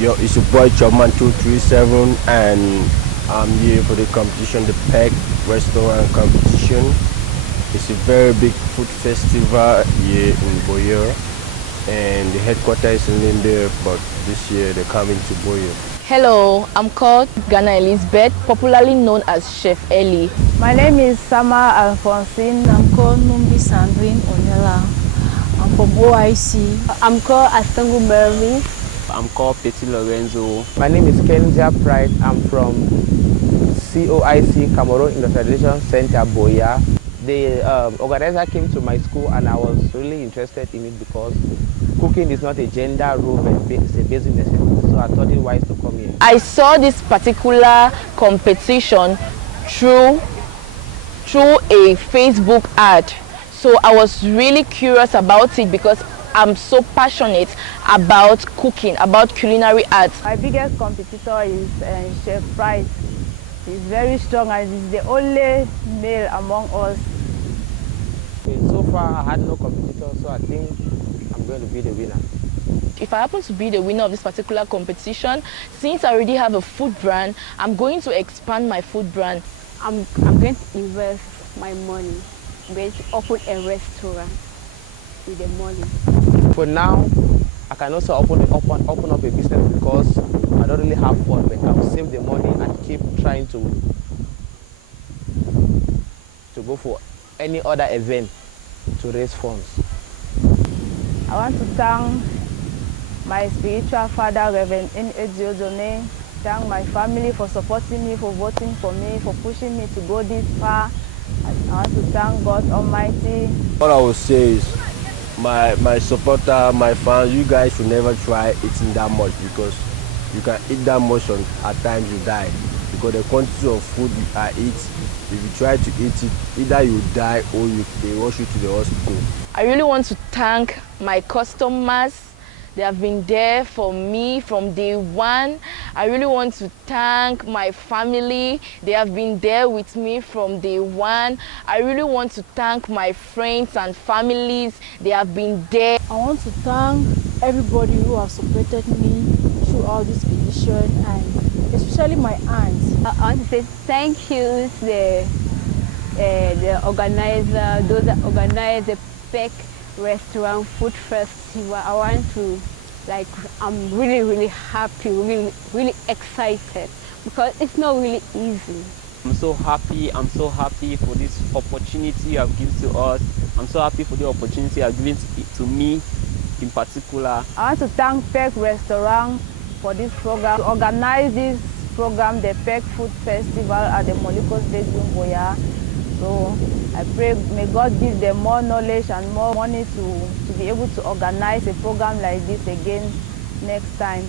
Yo, it's your boy Chopman 237, and I'm here for the competition, the PEG restaurant competition. It's a very big food festival here in Boyer, and the headquarters is in Limbe, but this year they're coming to Boyer. Hello, I'm called Ghana Elizabeth, popularly known as Chef Ellie. My name is Sama Alphonsine. I'm called Numbi Sandrine Onela. I'm from OIC. I'm called Asangu Mary. I'm called Petit Lorenzo. My name is Kenja Pride. I'm from COIC, Cameroon Industrialization Center, Boya. The organizer came to my school and I was really interested in it because cooking is not a gender role, but it's a basic necessity. So I thought it wise to come here. I saw this particular competition through a Facebook ad. So I was really curious about it because I'm so passionate about cooking, about culinary arts. My biggest competitor is Chef Pride. He's very strong and he's the only male among us. Okay, so far I had no competitor, so I think I'm going to be the winner. If I happen to be the winner of this particular competition, since I already have a food brand, I'm going to expand my food brand. I'm going to invest my money. I'm going to open a restaurant with the money. For now, I can also open up a business because I don't really have fun, but I'll save the money and keep trying to go for any other event to raise funds. I want to thank my spiritual father, Reverend N.A. Thank my family for supporting me, for voting for me, for pushing me to go this far. I want to thank God Almighty. All I will say is, my supporter, my fans, you guys should never try eating that much because you can eat that much and at times you die. Because the quantity of food I eat, if you try to eat it, either you die or they rush you to the hospital. I really want to thank my customers. They have been there for me from day one. I really want to thank my family. They have been there with me from day one. I really want to thank my friends and families. They have been there. I want to thank everybody who has supported me throughout this edition, and especially my aunts. I want to say thank you to the organizer, those that organize the PEC Restaurant Food Festival. I want to, I'm really happy, really excited because it's not really easy. I'm so happy for this opportunity you have given to us. I'm so happy for the opportunity you have given to me in particular. I want to thank PEC Restaurant for this program, to organize this program, the PEC Food Festival at the Moliko Stadium, Boya. So I pray may God give them more knowledge and more money to be able to organize a program like this again next time.